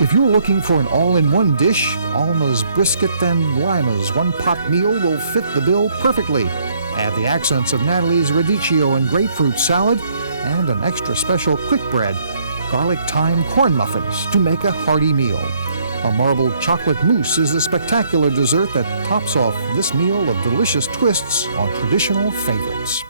If you're looking for an all-in-one dish, Alma's Brisket and Limas one-pot meal will fit the bill perfectly. Add the accents of Nathalie's Radicchio and Grapefruit salad and an extra special quick bread, Garlic-Thyme corn muffins to make a hearty meal. A marbled chocolate mousse is the spectacular dessert that tops off this meal of delicious twists on traditional favorites.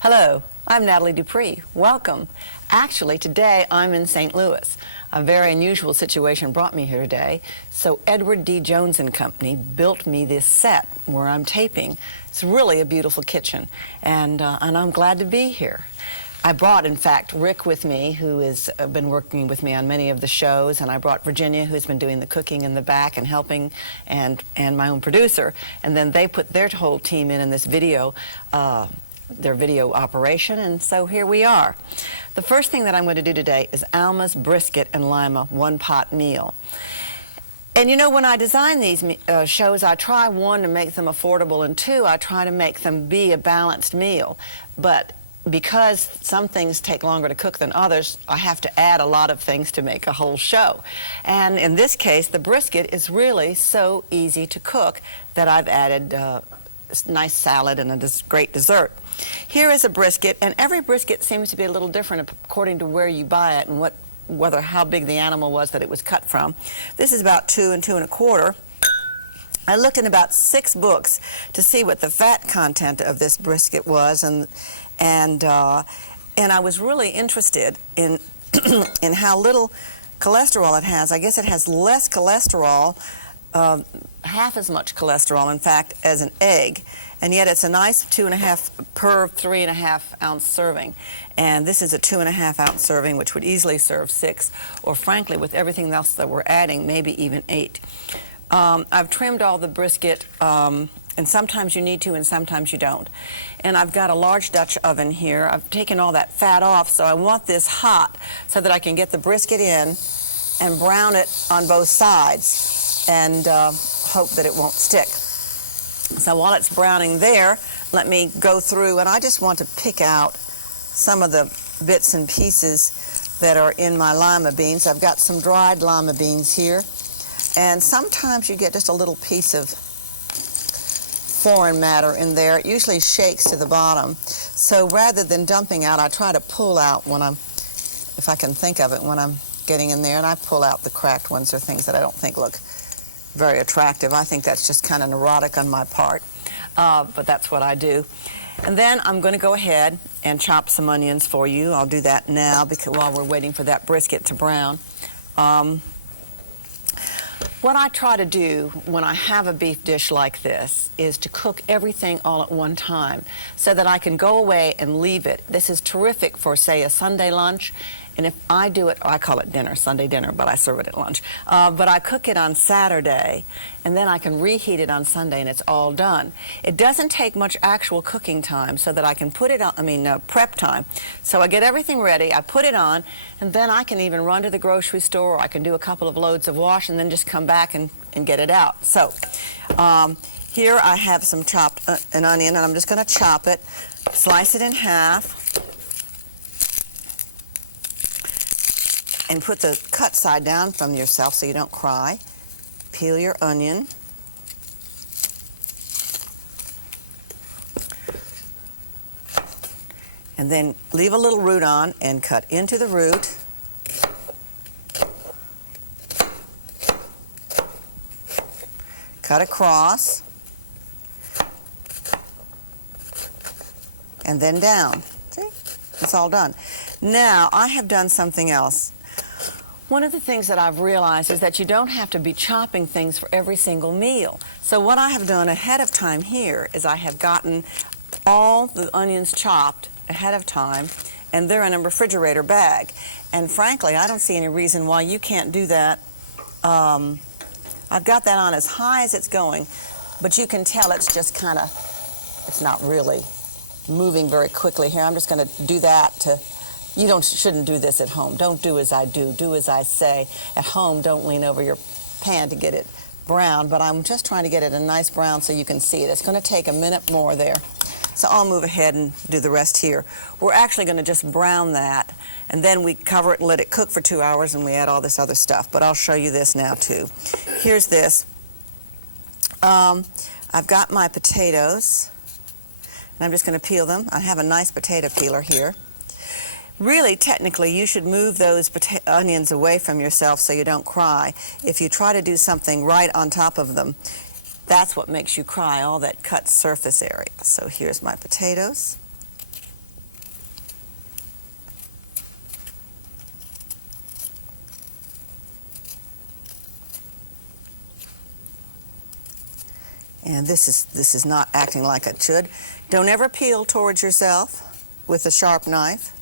Hello, I'm Nathalie Dupree. Welcome. Actually, today I'm in St. Louis. A very unusual situation brought me here today. So Edward D. Jones and Company built me this set where I'm taping. It's really a beautiful kitchen, and I'm glad to be here. I brought, in fact, Rick with me, who has been working with me on many of the shows, and I brought Virginia, who's been doing the cooking in the back and helping, and my own producer. And then they put their whole team in this video, their video operation, and so here we are. The first thing that I'm going to do today is Alma's Brisket and Lima one-pot meal. And you know, when I design these shows, I try, one, to make them affordable, and two, I try to make them be a balanced meal. But because some things take longer to cook than others, I have to add a lot of things to make a whole show. And in this case, the brisket is really so easy to cook that I've added nice salad and a great dessert. Here is a brisket, and every brisket seems to be a little different according to where you buy it and how big the animal was that it was cut from. This is about 2 and 2 1/4. I looked in about 6 books to see what the fat content of this brisket was, and I was really interested in in how little cholesterol it has. I guess it has less cholesterol, half as much cholesterol, in fact, as an egg, and yet it's a nice 2.5 per 3.5 ounce serving. And this is a 2.5 ounce serving, which would easily serve 6, or frankly, with everything else that we're adding, maybe even 8. I've trimmed all the brisket, and sometimes you need to and sometimes you don't. And I've got a large Dutch oven here. I've taken all that fat off, so I want this hot so that I can get the brisket in and brown it on both sides and hope that it won't stick. So while it's browning there, let me go through, and I just want to pick out some of the bits and pieces that are in my lima beans. I've got some dried lima beans here, and sometimes you get just a little piece of foreign matter in there. It usually shakes to the bottom. So rather than dumping out, I try to pull out if I can think of it, when I'm getting in there, and I pull out the cracked ones or things that I don't think look very attractive. I think that's just kind of neurotic on my part, but that's what I do. And then I'm going to go ahead and chop some onions for you. I'll do that now while we're waiting for that brisket to brown. What I try to do when I have a beef dish like this is to cook everything all at one time so that I can go away and leave it. This is terrific for, say, a Sunday lunch. And if I do it, I call it dinner, Sunday dinner, but I serve it at lunch. But I cook it on Saturday, and then I can reheat it on Sunday, and it's all done. It doesn't take much actual cooking time so that I can put it on, prep time. So I get everything ready, I put it on, and then I can even run to the grocery store, or I can do a couple of loads of wash and then just come back and get it out. So here I have some chopped an onion, and I'm just going to chop it, slice it in half, and put the cut side down from yourself so you don't cry. Peel your onion. And then leave a little root on and cut into the root. Cut across. And then down. See? It's all done. Now, I have done something else. One of the things that I've realized is that you don't have to be chopping things for every single meal. So what I have done ahead of time here is I have gotten all the onions chopped ahead of time, and they're in a refrigerator bag. And frankly, I don't see any reason why you can't do that. I've got that on as high as it's going, but you can tell it's just kind of, it's not really moving very quickly here. I'm just going to do that to You shouldn't do this at home. Don't do as I do. Do as I say. At home, don't lean over your pan to get it brown, but I'm just trying to get it a nice brown so you can see it. It's going to take a minute more there. So I'll move ahead and do the rest here. We're actually going to just brown that, and then we cover it and let it cook for 2 hours, and we add all this other stuff. But I'll show you this now, too. Here's this. I've got my potatoes, and I'm just going to peel them. I have a nice potato peeler here. Really, technically, you should move those onions away from yourself so you don't cry. If you try to do something right on top of them, that's what makes you cry, all that cut surface area. So here's my potatoes. And this is not acting like it should. Don't ever peel towards yourself with a sharp knife.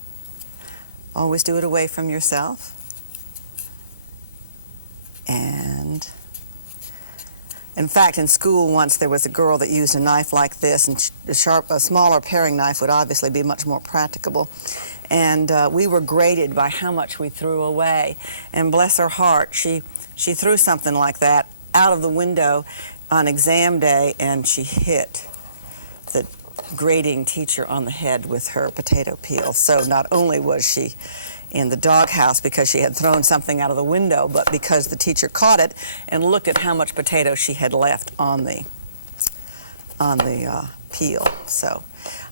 Always do it away from yourself. And in fact, in school once there was a girl that used a knife like this, and a smaller paring knife would obviously be much more practicable. And we were graded by how much we threw away. And bless her heart, she threw something like that out of the window on exam day, and she hit the grading teacher on the head with her potato peel. So not only was she in the doghouse because she had thrown something out of the window, but because the teacher caught it and looked at how much potato she had left on the peel. So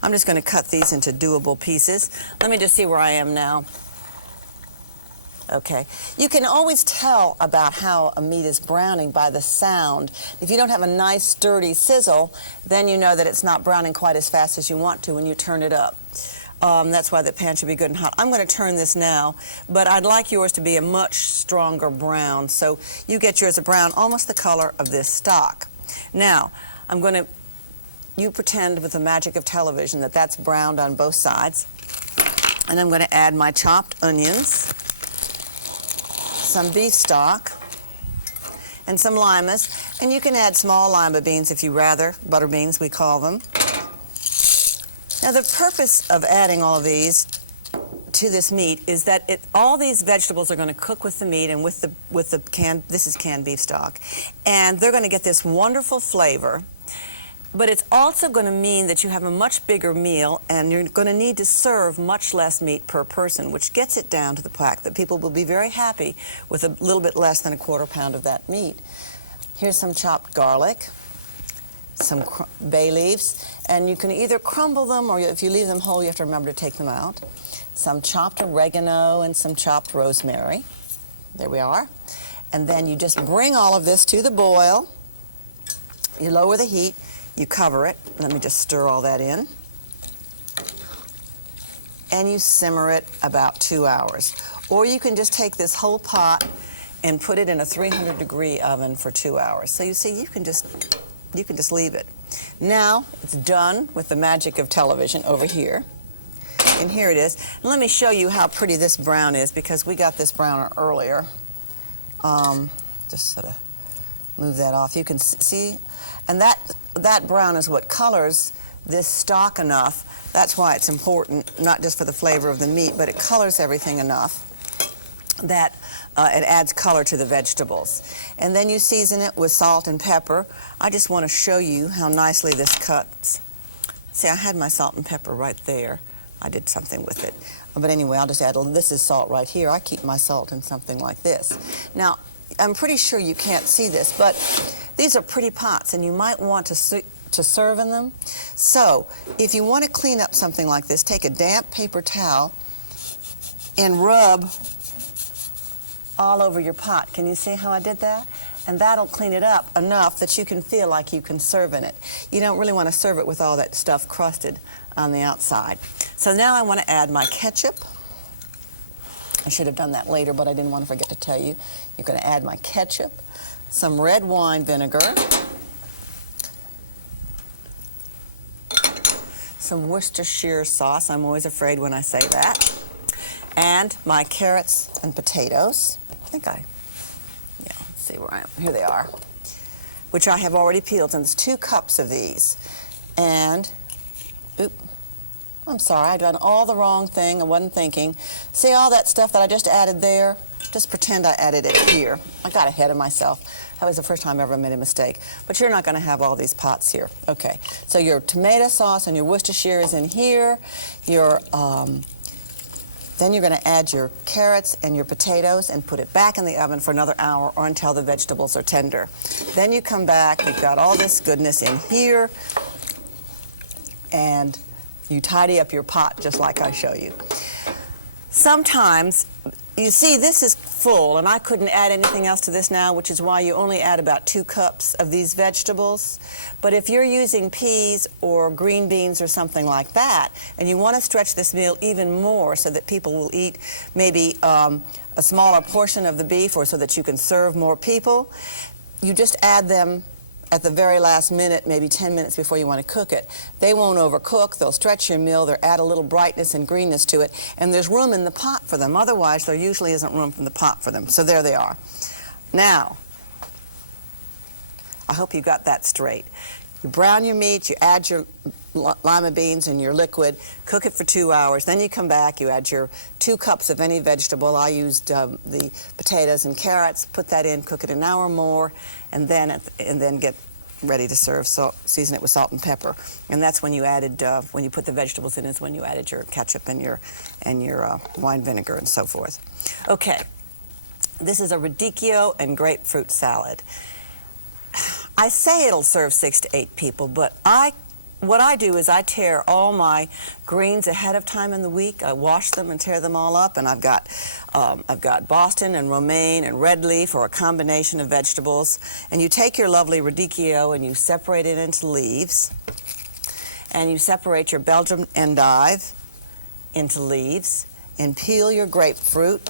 I'm just going to cut these into doable pieces. Let me just see where I am now. Okay. You can always tell about how a meat is browning by the sound. If you don't have a nice sturdy sizzle, then you know that it's not browning quite as fast as you want to when you turn it up. That's why the pan should be good and hot. I'm going to turn this now, but I'd like yours to be a much stronger brown. So you get yours a brown, almost the color of this stock. Now, you pretend with the magic of television that that's browned on both sides. And I'm going to add my chopped onions, some beef stock, and some limas. And you can add small lima beans if you rather, butter beans we call them. Now the purpose of adding all of these to this meat is that all these vegetables are going to cook with the meat and with the canned, this is canned beef stock, and they're going to get this wonderful flavor. But it's also going to mean that you have a much bigger meal, and you're going to need to serve much less meat per person, which gets it down to the fact that people will be very happy with a little bit less than a quarter pound of that meat. Here's some chopped garlic, some bay leaves, and you can either crumble them, or if you leave them whole, you have to remember to take them out. Some chopped oregano and some chopped rosemary. There we are. And then you just bring all of this to the boil. You lower the heat. You cover it. Let me just stir all that in. And you simmer it about 2 hours. Or you can just take this whole pot and put it in a 300-degree oven for 2 hours. So you see, you can just leave it. Now it's done with the magic of television over here. And here it is. And let me show you how pretty this brown is, because we got this brown earlier. Just sort of move that off. You can see, and that brown is what colors this stock enough. That's why it's important, not just for the flavor of the meat, but it colors everything enough that it adds color to the vegetables. And then you season it with salt and pepper. I just want to show you how nicely this cuts. See, I had my salt and pepper right there. I did something with it. But anyway, I'll just add, this is salt right here. I keep my salt in something like this. Now, I'm pretty sure you can't see this, but these are pretty pots, and you might want to serve in them. So, if you want to clean up something like this, take a damp paper towel and rub all over your pot. Can you see how I did that? And that'll clean it up enough that you can feel like you can serve in it. You don't really want to serve it with all that stuff crusted on the outside. So now I want to add my ketchup. I should have done that later, but I didn't want to forget to tell you. You're going to add my ketchup, some red wine vinegar, some Worcestershire sauce. I'm always afraid when I say that. And my carrots and potatoes. Let's see where I am. Here they are, which I have already peeled. And there's 2 cups of these. And, I'm sorry, I've done all the wrong thing. I wasn't thinking. See all that stuff that I just added there? Just pretend I added it here. I got ahead of myself. That was the first time I ever made a mistake. But you're not going to have all these pots here. Okay, so your tomato sauce and your Worcestershire is in here. Then you're going to add your carrots and your potatoes and put it back in the oven for another hour or until the vegetables are tender. Then you come back, you've got all this goodness in here, and you tidy up your pot just like I show you. Sometimes, you see this is full, and I couldn't add anything else to this now, which is why you only add about 2 cups of these vegetables. But if you're using peas or green beans or something like that, and you want to stretch this meal even more so that people will eat maybe a smaller portion of the beef or so that you can serve more people, you just add them at the very last minute, maybe 10 minutes before you want to cook it. They won't overcook, they'll stretch your meal, they'll add a little brightness and greenness to it, and there's room in the pot for them. Otherwise, there usually isn't room in the pot for them. So there they are. Now, I hope you got that straight. You brown your meat, you add your lima beans and your liquid, cook it for 2 hours, then you come back, you add your 2 cups of any vegetable. I used the potatoes and carrots, put that in, cook it an hour more, and then get ready to serve. So season it with salt and pepper. And that's when you added, when you put the vegetables in, is when you added your ketchup and your wine vinegar and so forth. Okay, this is a radicchio and grapefruit salad. I say it'll serve 6 to 8 people, but what I do is I tear all my greens ahead of time in the week. I wash them and tear them all up, and I've got Boston and romaine and red leaf, or a combination of vegetables. And you take your lovely radicchio and you separate it into leaves, and you separate your Belgian endive into leaves, and peel your grapefruit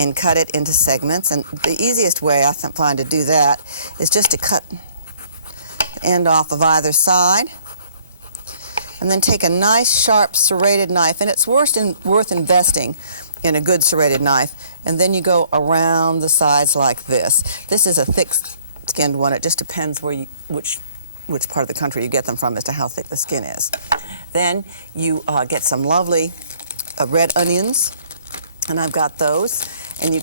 and cut it into segments. And the easiest way I find to do that is just to cut the end off of either side, and then take a nice sharp serrated knife, and it's worth investing in a good serrated knife, and then you go around the sides like this. This is a thick-skinned one. It just depends which part of the country you get them from as to how thick the skin is. Then you get some lovely red onions, and I've got those. And you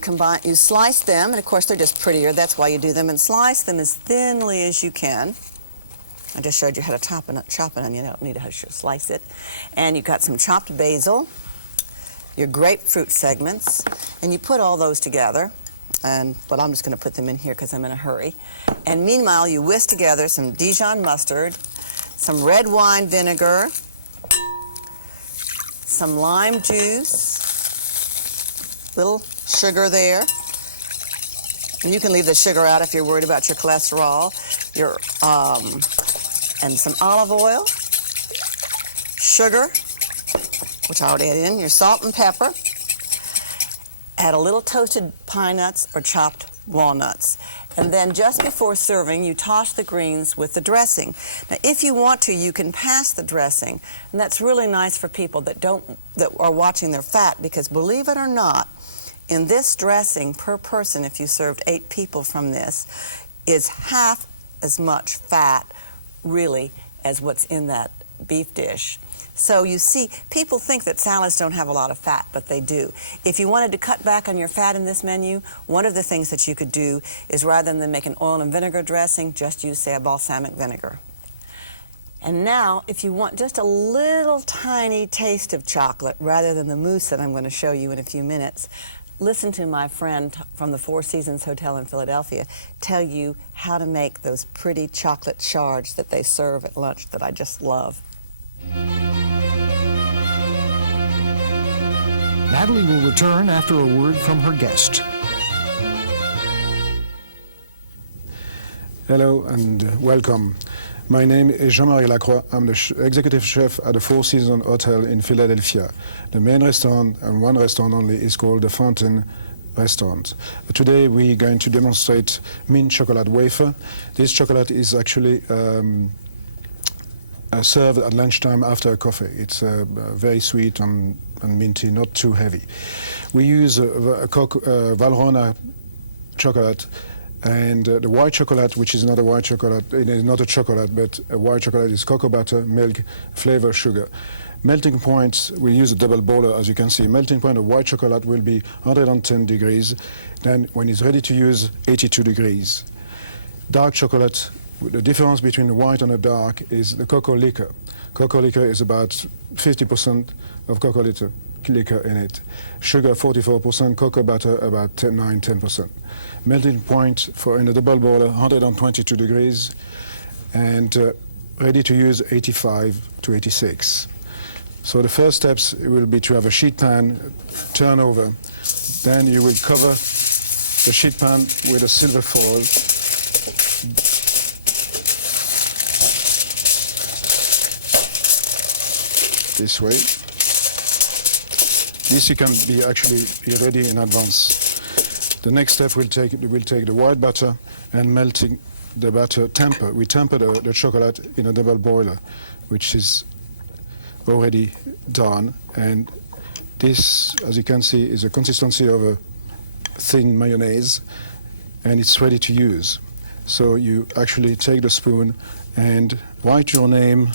slice them, and of course they're just prettier, that's why you do them, and slice them as thinly as you can. I just showed you how to chop an onion, you don't need to slice it. And you've got some chopped basil, your grapefruit segments, and you put all those together, but I'm just going to put them in here because I'm in a hurry. And meanwhile, you whisk together some Dijon mustard, some red wine vinegar, some lime juice, little sugar there, and you can leave the sugar out if you're worried about your cholesterol, and some olive oil, sugar, which I already added in, your salt and pepper, add a little toasted pine nuts or chopped walnuts, and then just before serving you toss the greens with the dressing. Now if you want to, you can pass the dressing, and that's really nice for people that are watching their fat, because believe it or not, in this dressing per person, if you served 8 people from this, is half as much fat, really, as what's in that beef dish. So you see, people think that salads don't have a lot of fat, but they do. If you wanted to cut back on your fat in this menu, one of the things that you could do is, rather than make an oil and vinegar dressing, just use, say, a balsamic vinegar. And now, if you want just a little tiny taste of chocolate, rather than the mousse that I'm going to show you in a few minutes, listen to my friend from the Four Seasons Hotel in Philadelphia tell you how to make those pretty chocolate shards that they serve at lunch that I just love. Nathalie will return after a word from her guest. Hello and welcome. My name is Jean-Marie Lacroix. I'm the executive chef at the Four Seasons Hotel in Philadelphia. The main restaurant, and one restaurant only, is called the Fountain Restaurant. Today we're going to demonstrate mint chocolate wafer. This chocolate is actually served at lunchtime after a coffee. It's very sweet and minty, not too heavy. We use Valrhona chocolate, and the white chocolate, which is not a white chocolate, it is not a chocolate, but a white chocolate is cocoa butter, milk, flavor, sugar. Melting point, we use a double boiler, as you can see. Melting point of white chocolate will be 110 degrees. Then when it's ready to use, 82 degrees. Dark chocolate, the difference between the white and the dark is the cocoa liquor. Cocoa liquor is about 50% of cocoa liquor in it. Sugar, 44%, cocoa butter, about 9-10%. Melting point for in the double boiler, 122 degrees, and ready to use 85 to 86. So the first steps will be to have a sheet pan, turn over. Then you will cover the sheet pan with a silver foil. This way. This you can be actually ready in advance. The next step we'll take the white butter and melting the butter temper. We temper the chocolate in a double boiler, which is already done, and this, as you can see, is a consistency of a thin mayonnaise, and it's ready to use. So you actually take the spoon and write your name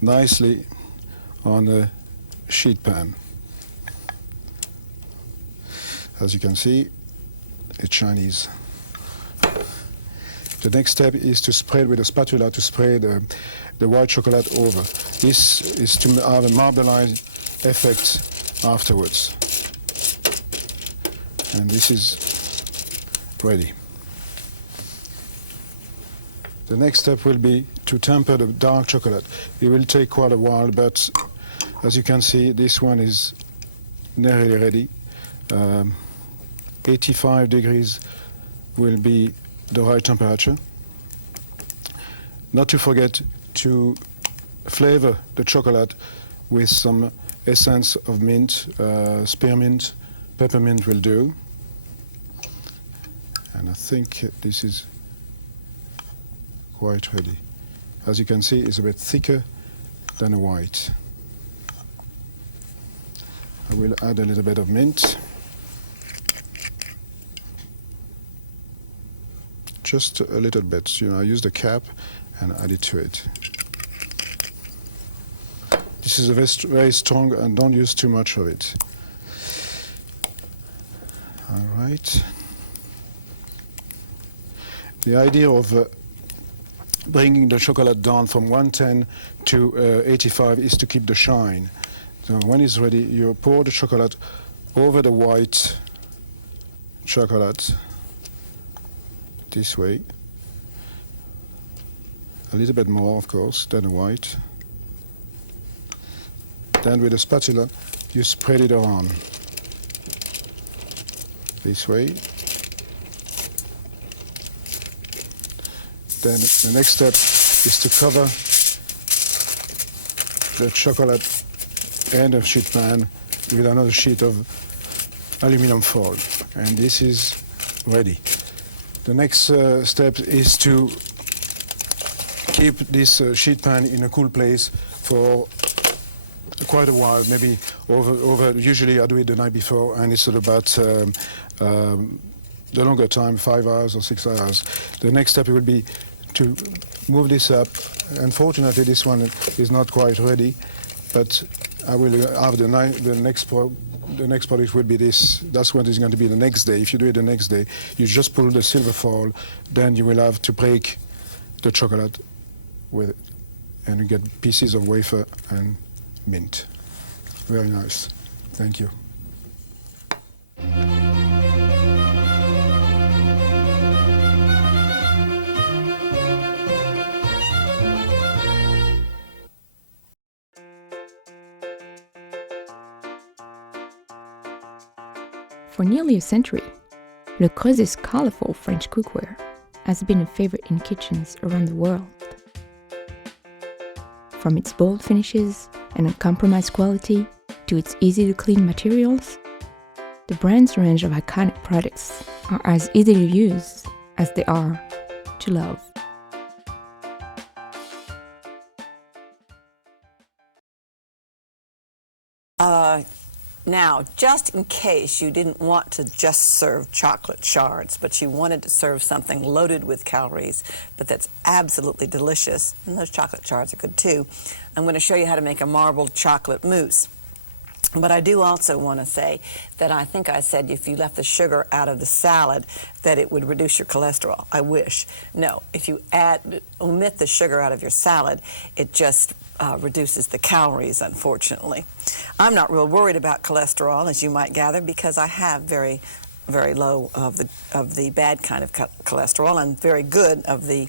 nicely on the sheet pan. As you can see, it's Chinese. The next step is to spread with a spatula to spray the white chocolate over. This is to have a marbleized effect afterwards. And this is ready. The next step will be to temper the dark chocolate. It will take quite a while, but as you can see, this one is nearly ready. 85 degrees will be the right temperature. Not to forget to flavor the chocolate with some essence of mint, spearmint, peppermint will do. And I think this is quite ready. As you can see, it's a bit thicker than a white. I will add a little bit of mint. Just a little bit, I use the cap and add it to it. This is very strong, and don't use too much of it. All right. The idea of bringing the chocolate down from 110 to 85 is to keep the shine. So when it's ready, you pour the chocolate over the white chocolate this way. A little bit more, of course, than the white. Then with a spatula, you spread it around this way. Then the next step is to cover the chocolate and the sheet pan with another sheet of aluminum foil. And this is ready. The next step is to keep this sheet pan in a cool place for quite a while, maybe over. Usually I do it the night before, and it's about the longer time, 5 hours or 6 hours. The next step will be to move this up. Unfortunately, this one is not quite ready, but I will have the next product will be this. That's what is going to be the next day. If you do it the next day, you just pull the silver foil, then you will have to break the chocolate with it, and you get pieces of wafer and mint. Very nice. Thank you. For nearly a century, Le Creuset's colorful French cookware has been a favorite in kitchens around the world. From its bold finishes and uncompromised quality to its easy-to-clean materials, the brand's range of iconic products are as easy to use as they are to love. Now, just in case you didn't want to just serve chocolate shards, but you wanted to serve something loaded with calories, but that's absolutely delicious, and those chocolate shards are good too, I'm going to show you how to make a marbled chocolate mousse. But I do also want to say that I think I said if you left the sugar out of the salad that it would reduce your cholesterol. I wish. No, if you omit the sugar out of your salad, it just reduces the calories, unfortunately. I'm not real worried about cholesterol, as you might gather, because I have very, very low of the bad kind of cholesterol and very good of the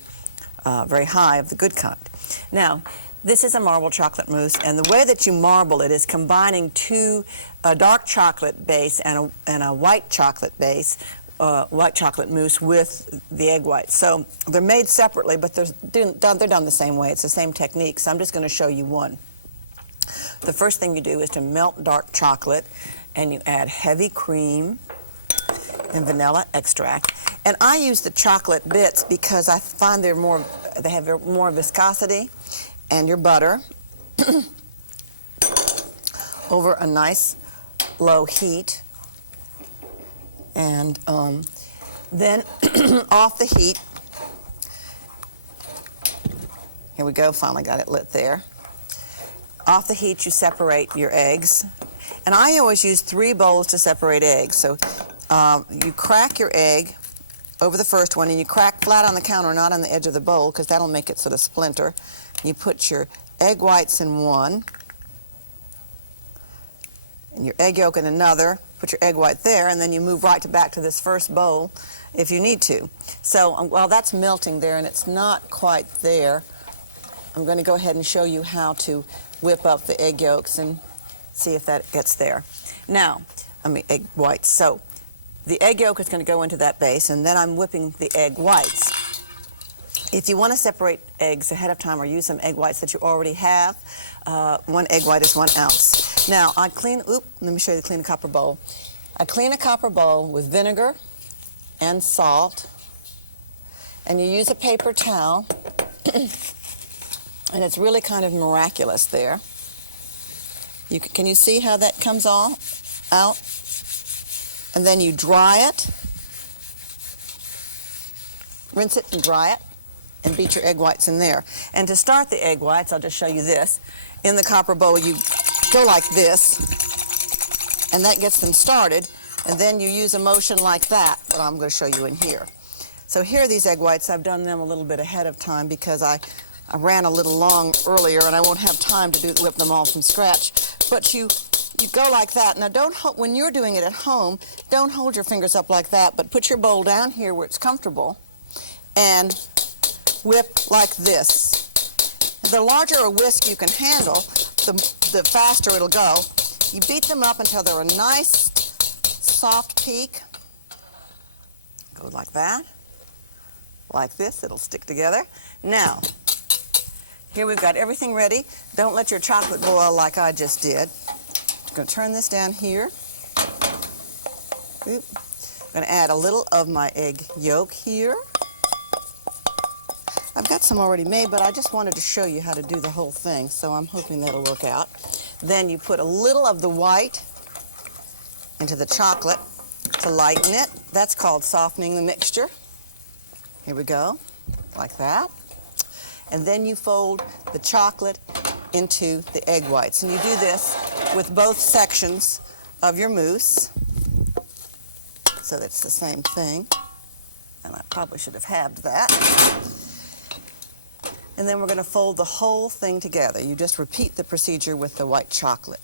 very high of the good kind. Now, this is a marbled chocolate mousse, and the way that you marble it is combining a dark chocolate base and a white chocolate base, white chocolate mousse with the egg whites. So they're made separately, but they're done the same way. It's the same technique, so I'm just going to show you one. The first thing you do is to melt dark chocolate, and you add heavy cream and vanilla extract. And I use the chocolate bits because I find they have more viscosity. And your butter over a nice low heat, and then off the heat. Here we go, finally got it lit there. Off the heat you separate your eggs, and I always use 3 bowls to separate eggs. So you crack your egg over the first one, and you crack flat on the counter, not on the edge of the bowl, because that'll make it sort of splinter. You put your egg whites in one, and your egg yolk in another, put your egg white there, and then you move right back to this first bowl if you need to. So while that's melting there and it's not quite there, I'm going to go ahead and show you how to whip up the egg yolks and see if that gets there. Now, egg whites. So the egg yolk is going to go into that base, and then I'm whipping the egg whites. If you want to separate eggs ahead of time or use some egg whites that you already have, 1 egg white is 1 ounce. Now, let me show you the clean copper bowl. I clean a copper bowl with vinegar and salt, and you use a paper towel, and it's really kind of miraculous there. Can you see how that comes out? And then you dry it, rinse it and dry it, and beat your egg whites in there. And to start the egg whites, I'll just show you this. In the copper bowl, you go like this, and that gets them started, and then you use a motion like that I'm going to show you in here. So here are these egg whites. I've done them a little bit ahead of time because I ran a little long earlier, and I won't have time to whip them all from scratch. But you go like that. Now, when you're doing it at home, don't hold your fingers up like that, but put your bowl down here where it's comfortable, and whip like this. The larger a whisk you can handle, the faster it'll go. You beat them up until they're a nice soft peak. Go like that. Like this, it'll stick together. Now, here we've got everything ready. Don't let your chocolate boil like I just did. I'm going to turn this down here. I'm going to add a little of my egg yolk here. I've got some already made, but I just wanted to show you how to do the whole thing, so I'm hoping that'll work out. Then you put a little of the white into the chocolate to lighten it. That's called softening the mixture. Here we go, like that. And then you fold the chocolate into the egg whites. And you do this with both sections of your mousse, so that's the same thing. And I probably should have halved that. And then we're going to fold the whole thing together. You just repeat the procedure with the white chocolate.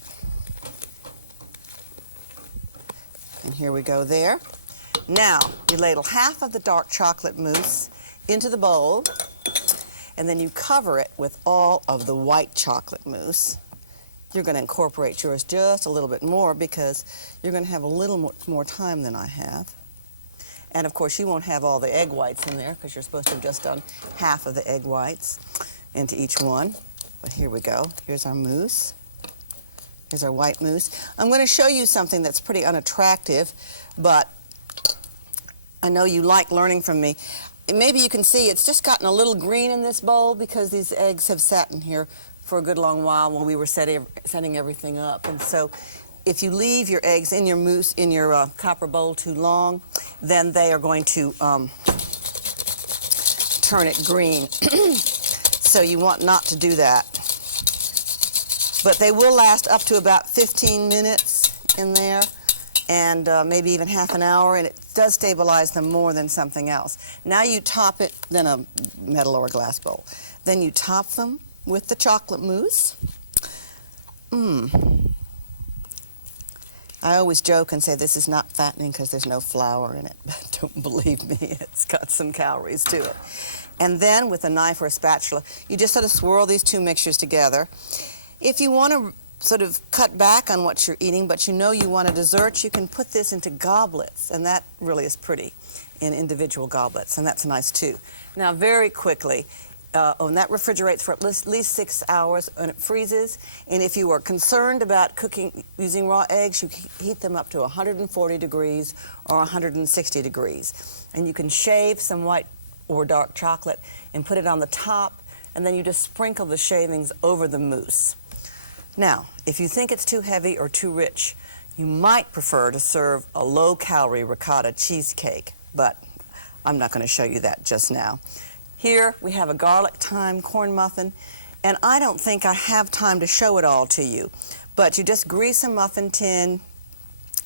And here we go there. Now, you ladle half of the dark chocolate mousse into the bowl, and then you cover it with all of the white chocolate mousse. You're going to incorporate yours just a little bit more because you're going to have a little more time than I have. And of course, you won't have all the egg whites in there because you're supposed to have just done half of the egg whites into each one. But here we go. Here's our mousse. Here's our white mousse. I'm going to show you something that's pretty unattractive, but I know you like learning from me. Maybe you can see it's just gotten a little green in this bowl because these eggs have sat in here for a good long while we were setting everything up. And so if you leave your eggs in your mousse, in your copper bowl too long, then they are going to turn it green. So you want not to do that. But they will last up to about 15 minutes in there, and maybe even half an hour, and it does stabilize them more than something else. Now you top it, then a metal or a glass bowl. Then you top them with the chocolate mousse. I always joke and say this is not fattening because there's no flour in it, but don't believe me, it's got some calories to it. And then with a knife or a spatula, you just sort of swirl these two mixtures together. If you want to sort of cut back on what you're eating, but you know you want a dessert, you can put this into goblets, and that really is pretty, in individual goblets, and that's nice too. Now, very quickly, and that refrigerates for at least 6 hours, and it freezes. And if you are concerned about cooking using raw eggs, you heat them up to 140 degrees or 160 degrees. And you can shave some white or dark chocolate and put it on the top, and then you just sprinkle the shavings over the mousse. Now, if you think it's too heavy or too rich, you might prefer to serve a low-calorie ricotta cheesecake, but I'm not going to show you that just now. Here we have a garlic-thyme corn muffin, and I don't think I have time to show it all to you, but you just grease a muffin tin,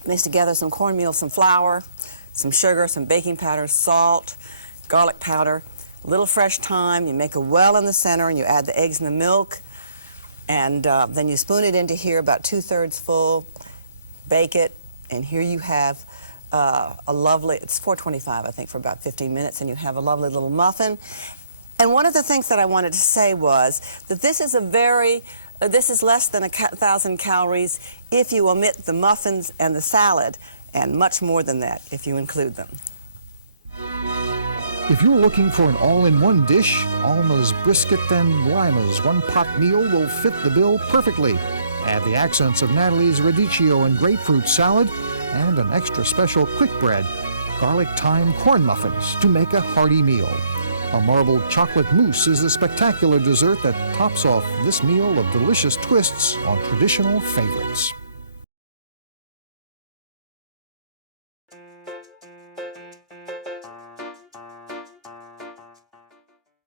mix together some cornmeal, some flour, some sugar, some baking powder, salt, garlic powder, a little fresh thyme. You make a well in the center, and you add the eggs and the milk. And then you spoon it into here about 2/3 full, bake it, and here you have a lovely, it's 425 I think, for about 15 minutes, and you have a lovely little muffin. And one of the things that I wanted to say was that this is this is less than 1,000 calories if you omit the muffins and the salad, and much more than that if you include them. If you're looking for an all-in-one dish, Alma's Brisket and Limas one-pot meal will fit the bill perfectly. Add the accents of Nathalie's Radicchio and Grapefruit salad and an extra special quick bread, Garlic-Thyme corn muffins to make a hearty meal. A marbled chocolate mousse is the spectacular dessert that tops off this meal of delicious twists on traditional favorites.